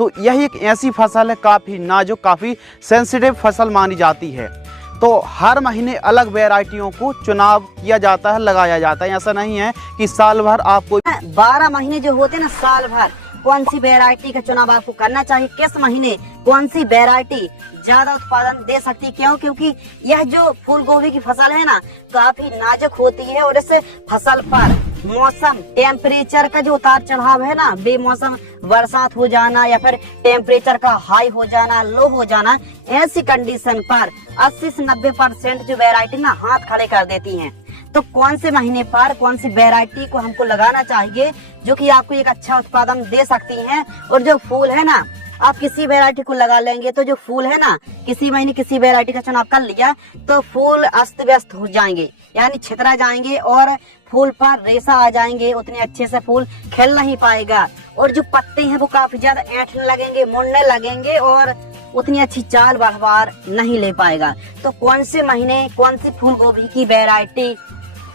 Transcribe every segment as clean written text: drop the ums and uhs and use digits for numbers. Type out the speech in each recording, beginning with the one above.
तो यह एक ऐसी फसल है काफ़ी नाजुक, काफ़ी सेंसिटिव फसल मानी जाती है। तो हर महीने अलग वैरायटियों को चुनाव किया जाता है, लगाया जाता है। ऐसा नहीं है कि साल भर आपको 12 महीने जो होते हैं ना, साल भर कौन सी वैरायटी का चुनाव आपको करना चाहिए, किस महीने कौन सी वैरायटी ज्यादा उत्पादन दे सकती है। क्यों? क्योंकि यह जो फूल गोभी की फसल है ना, काफी नाजुक होती है और इस फसल पर मौसम टेम्परेचर का जो उतार चढ़ाव है ना, बेमौसम बरसात हो जाना या फिर टेम्परेचर का हाई हो जाना, लो हो जाना, ऐसी कंडीशन पर 80 से 90% जो वैरायटी ना हाथ खड़े कर देती हैं। तो कौन से महीने पर कौन सी वैरायटी को हमको लगाना चाहिए जो कि आपको एक अच्छा उत्पादन दे सकती हैं। और जो फूल है ना, आप किसी वैरायटी को लगा लेंगे तो जो फूल है ना, किसी महीने किसी वैरायटी का चुनाव कर लिया तो फूल अस्त व्यस्त हो जाएंगे, यानी छितरा जाएंगे और फूल पर रेशा आ जाएंगे, उतने अच्छे से फूल खिल नहीं पाएगा और जो पत्ते हैं वो काफी ज्यादा ऐंठने लगेंगे, मुड़ने लगेंगे और उतनी अच्छी चाल बढ़वार नहीं ले पाएगा। तो कौन से महीने कौन सी फूल गोभी की वैरायटी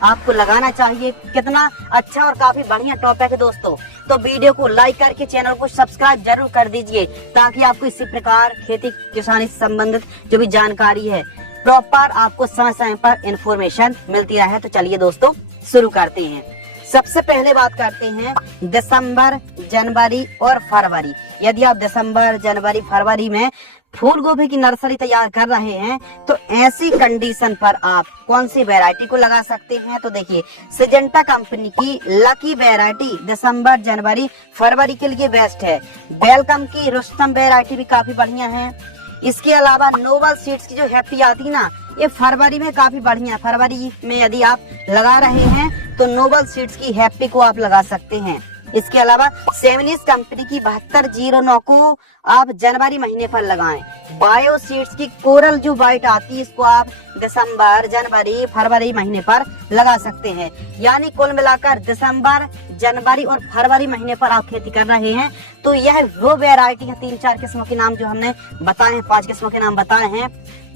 आपको लगाना चाहिए, कितना अच्छा और काफी बढ़िया टॉपिक है दोस्तों। तो वीडियो को लाइक करके चैनल को सब्सक्राइब जरूर कर दीजिए ताकि आपको इसी प्रकार खेती किसानी से संबंधित जो भी जानकारी है प्रॉपर आपको समय समय पर इंफॉर्मेशन मिलती रहे। तो चलिए दोस्तों शुरू करते हैं। सबसे पहले बात करते हैं दिसंबर, जनवरी और फरवरी। यदि आप दिसंबर, जनवरी, फरवरी में फूल गोभी की नर्सरी तैयार कर रहे हैं तो ऐसी कंडीशन पर आप कौन सी वैरायटी को लगा सकते हैं। तो देखिए, सिजेंटा कंपनी की लकी वैरायटी दिसंबर, जनवरी, फरवरी के लिए बेस्ट है। वेलकम की रुस्तम वैरायटी भी काफी बढ़िया है। इसके अलावा नोबल सीड्स की जो हैप्पी आती ना, ये फरवरी में काफी बढ़िया। फरवरी में यदि आप लगा रहे हैं तो नोबल सीड्स की हैप्पी को आप लगा सकते हैं। इसके अलावा सेवनीस कंपनी की 7209 को आप जनवरी महीने पर लगाएं। बायो सीड्स की कोरल जो वाइट आती है, इसको आप दिसंबर, जनवरी, फरवरी महीने पर लगा सकते हैं। यानी कुल मिलाकर दिसंबर, जनवरी और फरवरी महीने पर आप खेती कर रहे हैं तो यह वो वैरायटी है। 3-4 किस्मों के नाम जो हमने बताए हैं, 5 किस्मों के नाम बताए हैं,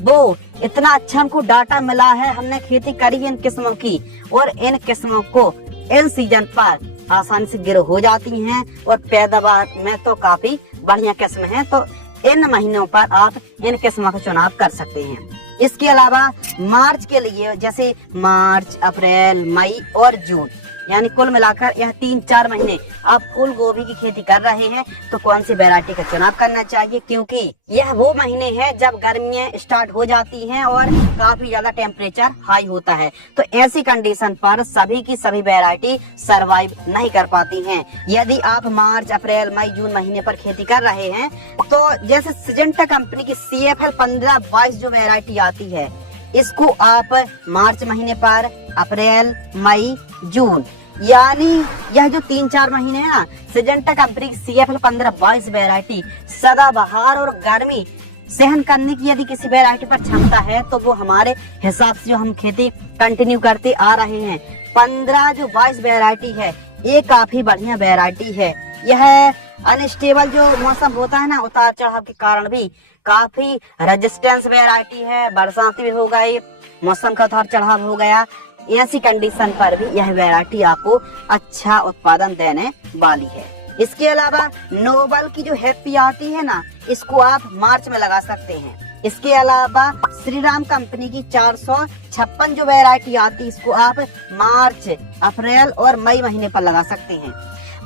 वो इतना अच्छा हमको डाटा मिला है, हमने खेती करी इन किस्मों की और इन किस्मों को इन सीजन पर आसानी से ग्रो हो जाती हैं और पैदावार में तो काफी बढ़िया किस्म है। तो इन महीनों पर आप इन किस्मों का चुनाव कर सकते हैं। इसके अलावा मार्च के लिए जैसे मार्च, अप्रैल, मई और जून, यानी कुल मिलाकर यह 3-4 महीने आप फूल गोभी की खेती कर रहे हैं तो कौन सी वैरायटी का चुनाव करना चाहिए। क्योंकि यह वो महीने हैं जब गर्मियां स्टार्ट हो जाती हैं और काफी ज्यादा टेम्परेचर हाई होता है। तो ऐसी कंडीशन पर सभी की सभी वैरायटी सरवाइव नहीं कर पाती हैं। यदि आप मार्च, अप्रैल, मई, जून महीने पर खेती कर रहे हैं तो जैसे सिजेंटा कंपनी की CFL 1522 जो वैरायटी आती है, इसको आप मार्च महीने पर, अप्रैल, मई, जून, यानी यह जो 3-4 महीने है ना, सिजेंटा कंपनी की CFL 1522 वैरायटी सदाबहार और गर्मी सहन करने की यदि किसी वैरायटी पर क्षमता है तो वो हमारे हिसाब से जो हम खेती कंटिन्यू करते आ रहे हैं 1522 वैरायटी है, ये काफी बढ़िया वैरायटी है। यह अनस्टेबल जो मौसम होता है ना, उतार चढ़ाव के कारण भी काफी रेजिस्टेंस वैरायटी है। बरसाती भी हो गई, मौसम का उतार चढ़ाव हो गया, ऐसी कंडीशन पर भी यह वैरायटी आपको अच्छा उत्पादन देने वाली है। इसके अलावा नोबल की जो हैप्पी आती है ना, इसको आप मार्च में लगा सकते हैं। इसके अलावा श्री राम कंपनी की 456 जो वैरायटी आती है, इसको आप मार्च, अप्रैल और मई महीने पर लगा सकते हैं।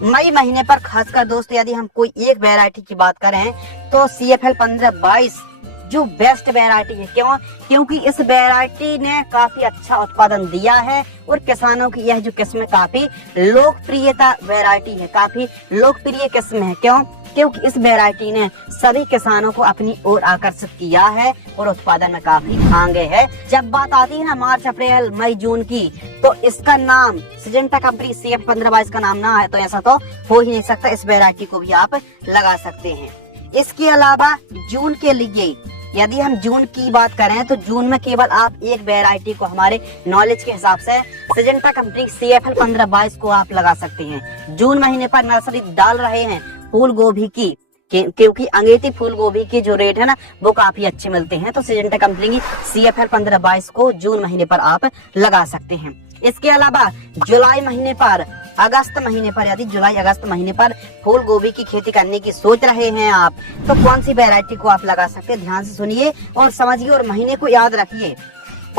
मई महीने पर खासकर दोस्तों यदि हम कोई एक वैरायटी की बात करें तो CFL 1522 जो बेस्ट वैरायटी है। क्यों? क्योंकि इस वैरायटी ने काफी अच्छा उत्पादन दिया है और किसानों की यह जो किस्म काफी लोकप्रियता वैरायटी है, काफी लोकप्रिय किस्म है। क्यों? क्योंकि इस वैरायटी ने सभी किसानों को अपनी ओर आकर्षित किया है और उत्पादन में काफी आगे है। जब बात आती है ना मार्च, अप्रैल, मई, जून की, तो इसका नाम सिजेंटा कंपनी CFL 1522 का नाम ना है तो ऐसा तो हो ही नहीं सकता। इस वैरायटी को भी आप लगा सकते हैं। इसके अलावा जून के लिए यदि हम जून की बात करें तो जून में केवल आप एक वैरायटी को हमारे नॉलेज के हिसाब से सिजेंटा कंपनी CFL 1522 को आप लगा सकते हैं। जून महीने पर नर्सरी डाल रहे हैं फूल गोभी की, क्योंकि अंगेती फूल गोभी के जो रेट है ना वो काफी अच्छे मिलते हैं, तो सिजेंटा कंपनी की CFL 1522 को जून महीने पर आप लगा सकते हैं। इसके अलावा जुलाई महीने पर अगस्त महीने पर, यदि जुलाई अगस्त महीने पर फूल गोभी की खेती करने की सोच रहे हैं आप, तो कौन सी वैरायटी को आप लगा सकते हैं, ध्यान से सुनिए और समझिए और महीने को याद रखिए।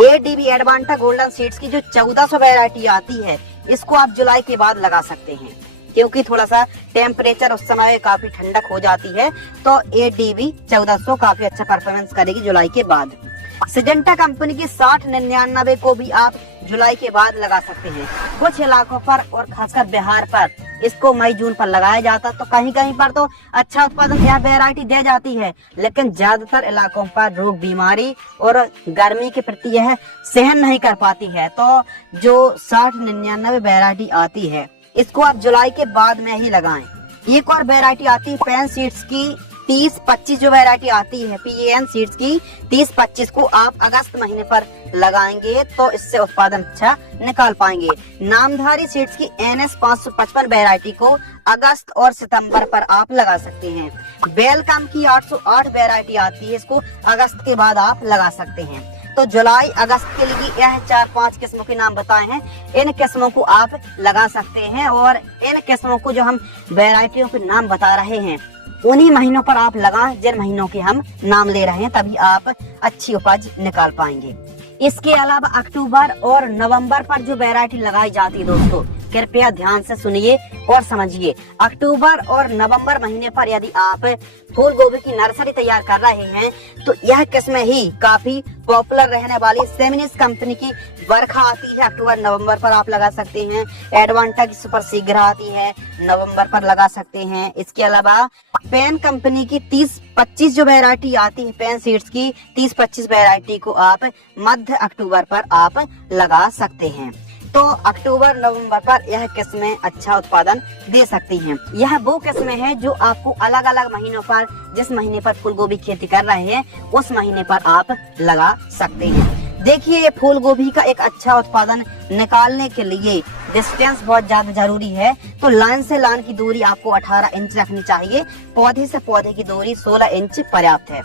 ADB एडवांटा गोल्डन सीड्स की जो 1400 वैरायटी आती है, इसको आप जुलाई के बाद लगा सकते हैं, क्योंकि थोड़ा सा टेम्परेचर उस समय काफी ठंडक हो जाती है, तो ADB 1400 काफी अच्छा परफॉर्मेंस करेगी जुलाई के बाद। सिजेंटा कंपनी की 6099 को भी आप जुलाई के बाद लगा सकते हैं। कुछ इलाकों पर और खासकर बिहार पर इसको मई जून पर लगाया जाता, तो कहीं कहीं पर तो अच्छा उत्पादन यह वैरायटी दे जाती है, लेकिन ज्यादातर इलाकों पर रोग बीमारी और गर्मी के प्रति यह सहन नहीं कर पाती है। तो जो 6099 वैरायटी आती है, इसको आप जुलाई के बाद में ही लगाएं। एक और वैरायटी आती है पैन सीड्स की 3025, जो वैरायटी आती है PAN सीड्स की 3025 को आप अगस्त महीने पर लगाएंगे तो इससे उत्पादन अच्छा निकाल पाएंगे। नामधारी सीड्स की NS 555 वैरायटी को अगस्त और सितंबर पर आप लगा सकते हैं। वेलकम की 808 वैरायटी आती है, इसको अगस्त के बाद आप लगा सकते हैं। तो जुलाई अगस्त के लिए यह 4-5 किस्मों के नाम बताए हैं, इन किस्मों को आप लगा सकते हैं। और इन किस्मों को जो हम वैरायटियों के नाम बता रहे हैं, उन्हीं महीनों पर आप लगाएं जिन महीनों के हम नाम ले रहे हैं, तभी आप अच्छी उपज निकाल पाएंगे। इसके अलावा अक्टूबर और नवंबर पर जो वैरायटी लगाई जाती है दोस्तों, कृपया ध्यान से सुनिए और समझिए। अक्टूबर और नवंबर महीने पर यदि आप फूल गोभी की नर्सरी तैयार कर रहे हैं, तो यह किस्में ही काफी पॉपुलर रहने वाली सेमिनिस कंपनी की बरखा आती है, अक्टूबर नवंबर पर आप लगा सकते हैं। एडवांटा की सुपर शीघ्र आती है, नवंबर पर लगा सकते हैं। इसके अलावा पेन कंपनी की 3025 जो वैरायटी आती है, पेन सीड्स की 3025 वैरायटी को आप मध्य अक्टूबर पर आप लगा सकते हैं। तो अक्टूबर नवंबर पर यह किस्में अच्छा उत्पादन दे सकती हैं। यह वो किस्में हैं जो आपको अलग अलग महीनों पर, जिस महीने पर फूल गोभी खेती कर रहे हैं उस महीने पर आप लगा सकते हैं। देखिए, ये फूल गोभी का एक अच्छा उत्पादन निकालने के लिए डिस्टेंस बहुत ज्यादा जरूरी है। तो लाइन से लाइन की दूरी आपको 18 इंच रखनी चाहिए। पौधे से पौधे की दूरी 16 इंच पर्याप्त है।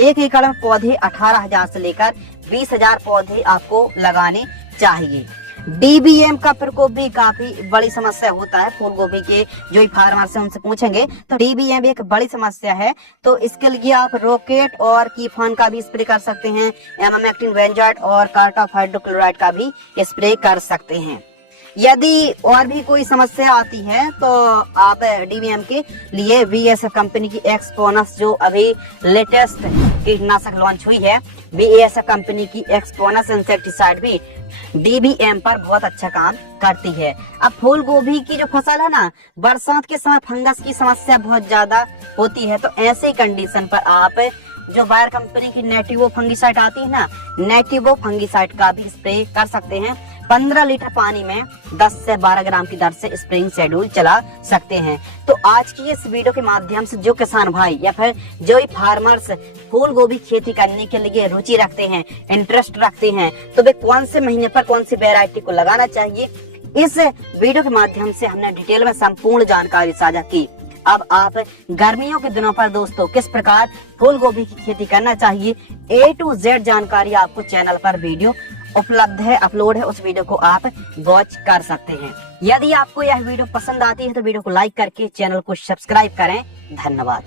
1 एकड़ में पौधे 18,000 से लेकर 20,000 पौधे आपको लगाने चाहिए। DBM का प्रकोप भी काफी बड़ी समस्या होता है फूल गोभी के, जो फार्मर से उनसे पूछेंगे तो DBM एक बड़ी समस्या है। तो इसके लिए आप रॉकेट और कीफान का भी स्प्रे कर सकते हैं, एमामेक्टिन बेंजाइट और कार्टाफ हाइड्रोक्लोराइड का भी स्प्रे कर सकते हैं। यदि और भी कोई समस्या आती है तो आप DBM के लिए BASF कंपनी की एक्सपोनस, जो अभी लेटेस्ट कीटनाशक लॉन्च हुई है, BASF कंपनी की एक्सपोनस इंसेक्टिसाइड भी DBM पर बहुत अच्छा काम करती है। अब फूल गोभी की जो फसल है ना, बरसात के समय फंगस की समस्या बहुत ज्यादा होती है, तो ऐसे कंडीशन पर आप जो बायर कंपनी की नेटिवो फंगिसाइड आती है ना, नेटिवो फंगिसाइड का भी स्प्रे कर सकते हैं। 15 लीटर पानी में 10 से 12 ग्राम की दर से स्प्रेइंग शेड्यूल चला सकते हैं। तो आज की इस वीडियो के माध्यम से जो किसान भाई या फिर जो फार्मर्स फूल गोभी खेती करने के लिए रुचि रखते हैं, इंटरेस्ट रखते हैं, तो वे कौन से महीने पर कौन सी वैरायटी को लगाना चाहिए, इस वीडियो के माध्यम से हमने डिटेल में संपूर्ण जानकारी साझा की। अब आप गर्मियों के दिनों पर दोस्तों किस प्रकार फूल गोभी की खेती करना चाहिए, A to Z जानकारी आपको चैनल पर वीडियो उपलब्ध है, अपलोड है, उस वीडियो को आप वॉच कर सकते हैं। यदि आपको यह वीडियो पसंद आती है तो वीडियो को लाइक करके चैनल को सब्सक्राइब करें। धन्यवाद।